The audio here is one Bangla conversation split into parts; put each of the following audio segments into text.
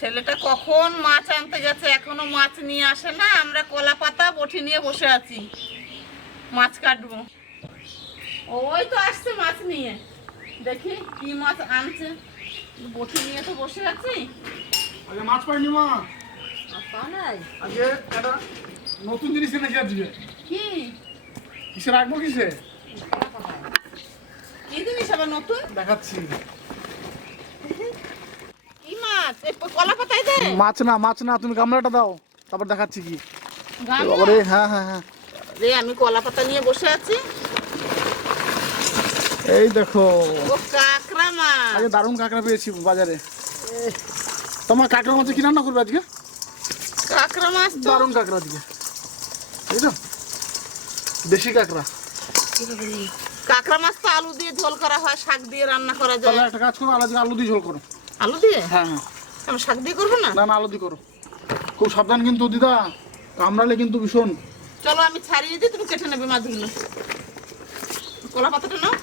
ছেলেটা কখন মাছ আনতে গেছে, এখনো মাছ নিয়ে আসে না। আমরা কলা পাতা বটি নিয়ে বসে আছি, মাছ কাটবো। ওই তো আসছে মাছ নিয়ে, দেখি কি মাছ আনছে। বটি নিয়ে তো বসে আছি। আগে মাছ পাইনি মা, পাও নাই? আগে একটা নতুন জিনিস এনেছি আজকে। কি কিসে রাখবো, কিসে কি জিনিস আবার নতুন দেখাচ্ছি। কি মাছ? এই কলা পাতায় দে। মাছ না, তুমি গামলাটা দাও, তারপর দেখাচ্ছি কি। গামলা? আরে হ্যাঁ হ্যাঁ হ্যাঁ, রে আমি কলা পাতা নিয়ে বসে আছি। এই দেখো, ও কাঁকড়া মাছ। আগে দারুণ কাঁকড়া পেয়েছি বাজারে। তোমার কাঁকড়া মাছে কি রান্না করবে আজকে? কাঁকড়া মাছ তো দারুণ কাঁকড়া আজকে, বুঝলো, দেশি কাঁকড়া। কাঁকড়া মাছ তো আলু দিয়ে ঝোল করা হয়, শাক দিয়ে রান্না করা যায়। তাহলে একটা কাজ করো, আজকে আলু দিয়ে ঝোল করো। আলু দিয়ে? হ্যাঁ হ্যাঁ, আমি শাক দিয়ে করবো না। না না, আলু দিয়ে করো। খুব সাবধান কিন্তু দিদা, কামড়ালে কিন্তু ভীষণ। চলো আমি ছাড়িয়ে দিই, তুমি কেটে নেবে মাছগুলো। কলা পাতাটা নাও।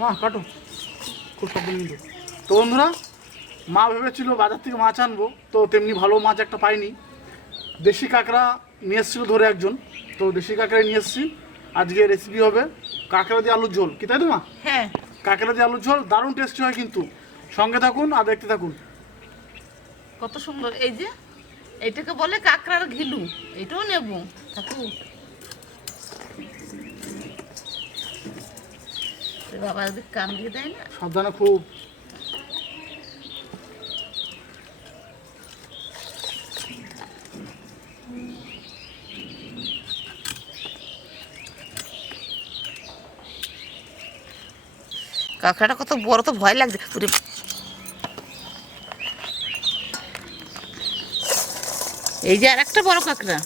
মা কাটো, খুব সাবধান কিন্তু। তো বন্ধুরা, মা ভেবেছিল বাজার থেকে মাছ আনবো, তো তেমনি ভালো মাছ একটা পাইনি। দেশি কাঁকড়া নিয়ে এসেছিল ধরে একজন, তো দেশি কাঁকড়াই নিয়ে এসেছি। আজকে রেসিপি হবে কাঁকড়া দিয়ে আলুর ঝোল, কি তাই তো মা? হ্যাঁ, কাঁকড়া দিয়ে আলুর ঝোল দারুণ টেস্টি হয় কিন্তু। সঙ্গে থাকুন আর দেখতে থাকুন। কত সুন্দর। এই যে এইটাকে বলে কাঁকড়ার ঘিলু, এটাও নেব। থাকুক বাবা, যদি কাম দিয়ে দেয় না। সাবধানে খুব। কাঁকড়াটা কত বড়, তো ভয় লাগছে। এই যে আর একটা বড় কাঁকড়া,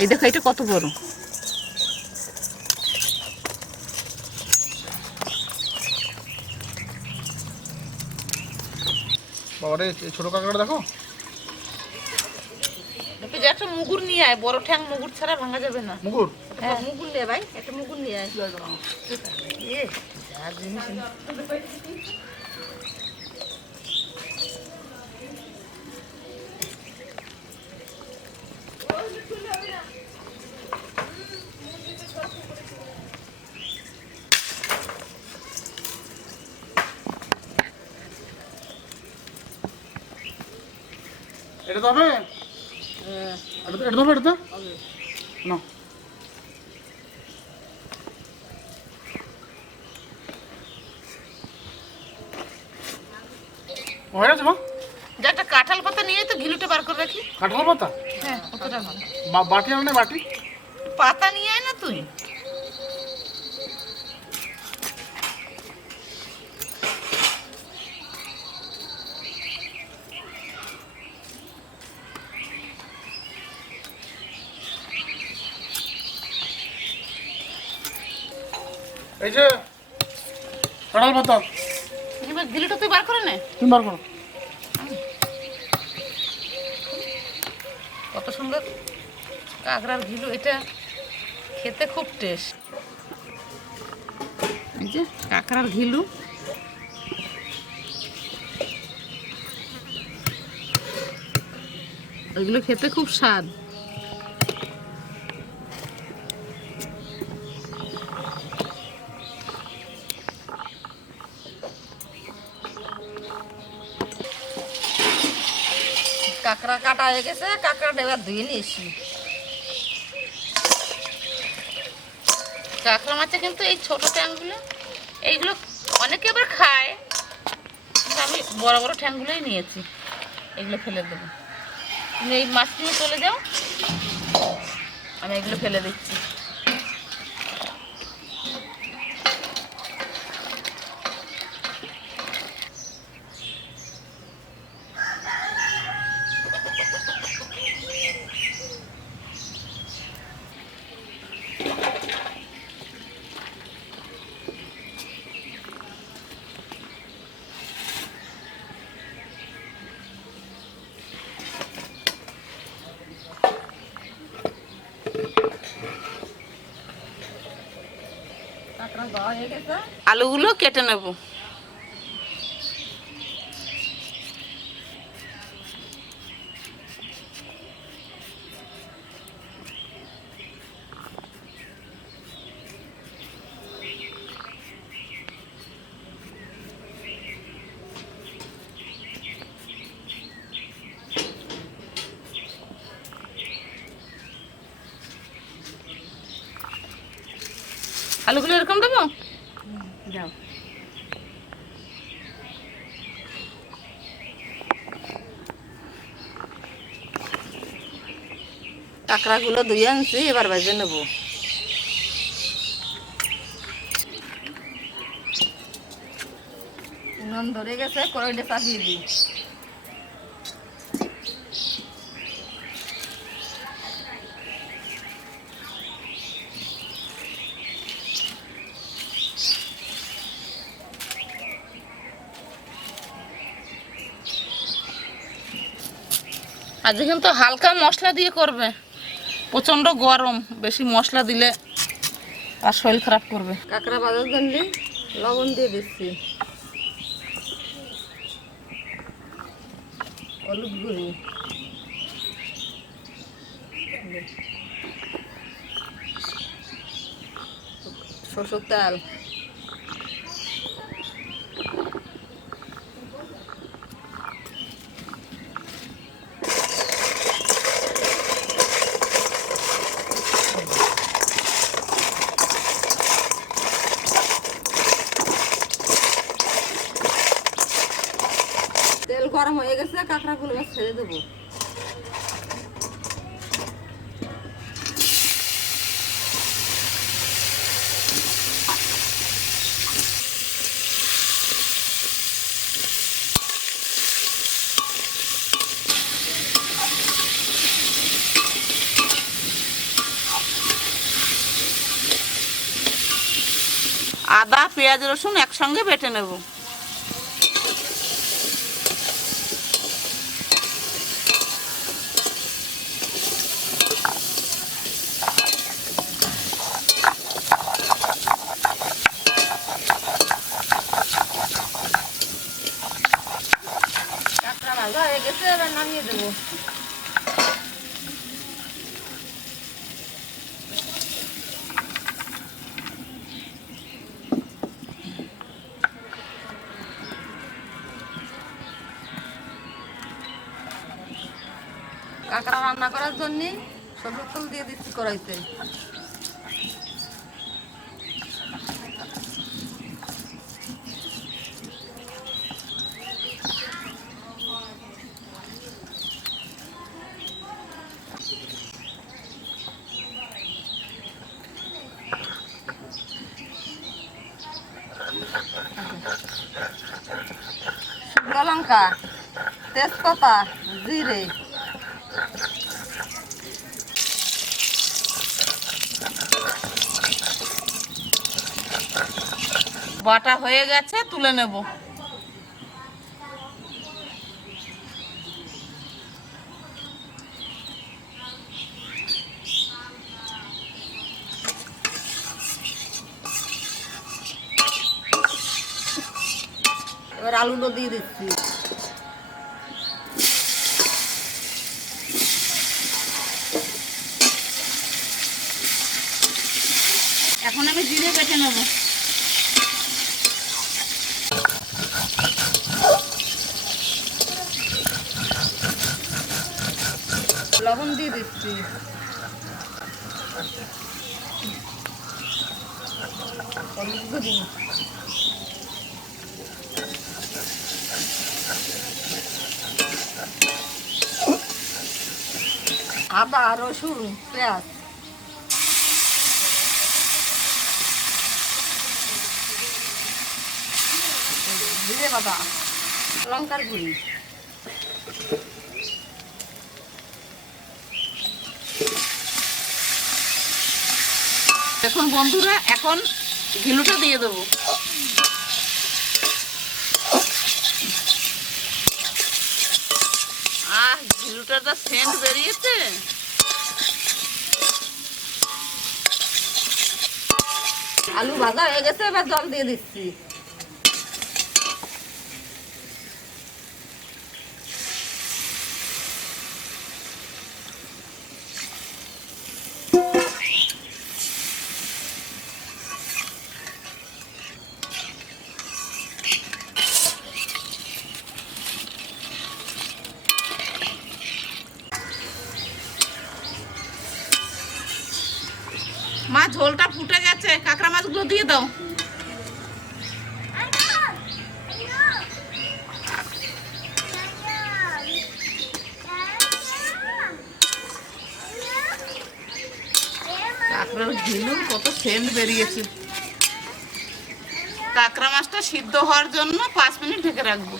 এই দেখো এটা কত বড়। বাবারে, এই ছোটো কাঁকড়া দেখো। যে একটা মুগুর নিয়ে আয়, বড় ঠ্যাং মুগুর ছাড়া ভাঙা যাবে না। মুগুর? হ্যাঁ মুগুর নিয়ে ভাই, একটা মুগুর নিয়ে আয়। এ যা জিনিস। এটা তো হবে, এটা তো হবে, এটা তো না। হয়ে গেছে মা। যে একটা কাঁঠাল পাতা নিয়ে তো ঘিলুটা বার করে রাখি। কাঁঠাল পাতা? হ্যাঁ কতটা ভালো। বাটি আনে, বাটি। পাতা নিয়ে আয় না তুই। এই যে কাঁঠাল পাতা, এবার ঘিলুটা তুই বার করে নে। তুমি বার করো। কত সুন্দর কাঁকড়ার ঘিলু, এটা খেতে খুব টেস্ট। এই যে কাঁকড়ার ঘিলু, ওইগুলো খেতে খুব স্বাদ। কাঁকড়া কাটা হয়ে গেছে, কাঁকড়াটা এবার ধুয়ে নিয়েছি। কাঁকড়া মাছে কিন্তু এই ছোট ট্যাংগুলো, এইগুলো অনেকে আবার খায়, কিন্তু আমি বড় বড় ঠ্যাংগুলোই নিয়েছি। এগুলো ফেলে দেবো, তুমি এই মাছ নিয়ে চলে যাও, আমি এগুলো ফেলে দিচ্ছি। আলুগুলো কেটে নেব। আলুগুলো এরকম দেবো, দাও। কাঁকড়াগুলো ধুয়ে আনছি, এবার ভেজে নেব। নুন ধরে গেছে, কড়াইটা চাপিয়ে দিই। আজ কিন্তু হালকা মশলা দিয়ে করবে, প্রচন্ড গরম, বেশি মশলা দিলে আর শরীর খারাপ করবে। কাঁকড়া ভাজার জন্য লবণ দিয়ে দিচ্ছি, হলুদ গুঁড়ি, সরষের তেল, তেল গরম হয়ে গেছে, কাঁকড়াগুলো ছেড়ে দেবো। আদা পেঁয়াজ রসুন একসঙ্গে বেটে নেব। কাঁকড়া ভাজা হয়ে গেছে, এবার নামিয়ে দেবো। কাঁকড়া রান্না করার জন্য সরষের তেল দিয়ে দিচ্ছি কড়াইতে। শুকনো লঙ্কা, তেজপাতা, জিরে, বাটা হয়ে গেছে, তুলে নেব। এবার আলুগুলো দিয়ে দিচ্ছি। এখন আমি জিরে বেটে নেব। লবণ দিয়ে দিচ্ছি, হলুদ গুঁড়ি, আদা রসুন পেঁয়াজ, জিরে বাটা, লঙ্কার গুঁড়ি, দেখুন বন্ধুরা, এখন ঘিলুটা দিয়ে দেবো। ঘিলুটার যা সেন্ট বেরিয়েছে, আলু ভাজা হয়ে গেছে, এবার জল দিয়ে দিচ্ছি। মা ঝোলটা ফুটে গেছে, কাঁকড়া মাছগুলো দিয়ে দাও। কাঁকড়ার ঝিনুর কত সেন্ট বেরিয়েছে। কাঁকড়া মাছটা সিদ্ধ হওয়ার জন্য 5 মিনিট ঢেকে রাখবো।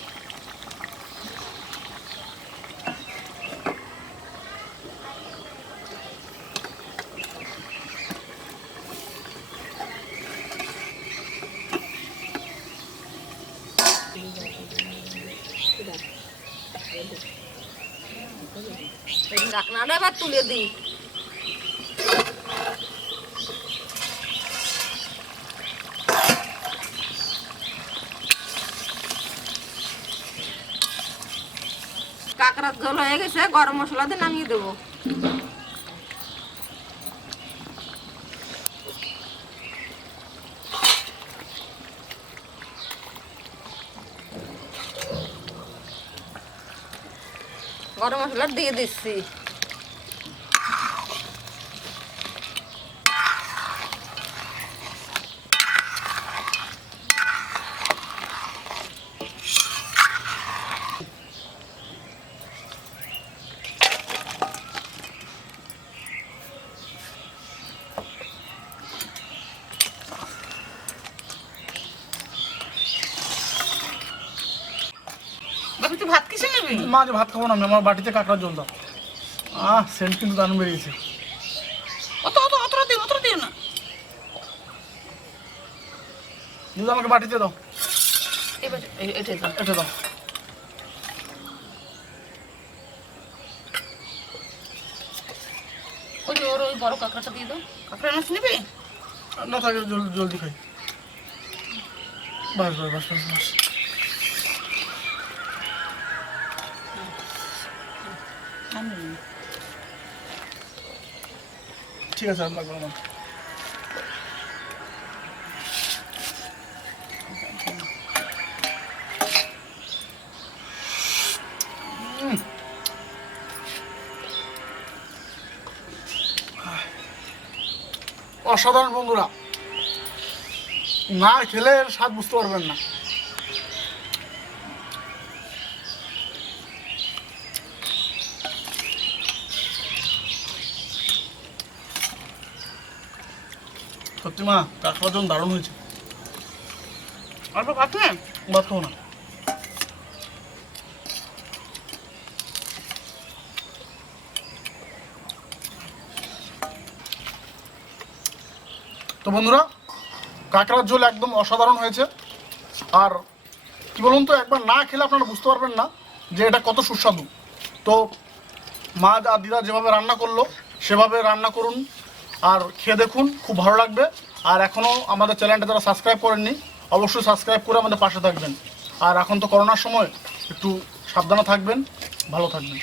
ঢাকনাটা এবার তুলে দিই। কাঁকড়ার ঝোল হয়ে গেছে, গরম মশলা দিয়ে নামিয়ে দেবো। গরম মশলা দিয়ে দিচ্ছি। বাবা তুই ভাত কিসে নেবি? মা যে ভাত খাবো না আমি, আমার বাটিতে কাঁকড়ার জল দাও। সেন্ট কিন্তু দারুণ বেরিয়েছে। অতটা দিও না। দিদি আমাকে বাটিতে দাও, এটাই দাও। এটা দাও। ওই যে ওর ওই বড় কাঁকড়াটা দিয়ে দাও। কাঁকড়া মাছ নেবে? না থাকে জলদি খাই। বাস বাস বাস বাস বাস। ঠিক আছে, আর লাগবে না। অসাধারণ বন্ধুরা, না খেলে এর স্বাদ বুঝতে পারবেন না। সত্যি মা, কাঁকড়ার জন্য দারুণ হয়েছে। অল্প ভাত নে। ভাত খাবো না। তো বন্ধুরা, কাঁকড়ার ঝোল একদম অসাধারণ হয়েছে। আর কি বলুন তো, একবার না খেলে আপনারা বুঝতে পারবেন না যে এটা কত সুস্বাদু। তো মা আর দিদা যেভাবে রান্না করলো সেভাবে রান্না করুন আর খেয়ে দেখুন, খুব ভালো লাগবে। আর এখনও আমাদের চ্যানেলটা যারা সাবস্ক্রাইব করেননি অবশ্যই সাবস্ক্রাইব করে আমাদের পাশে থাকবেন। আর এখন তো করোনার সময় একটু সাবধানে থাকবেন, ভালো থাকবেন।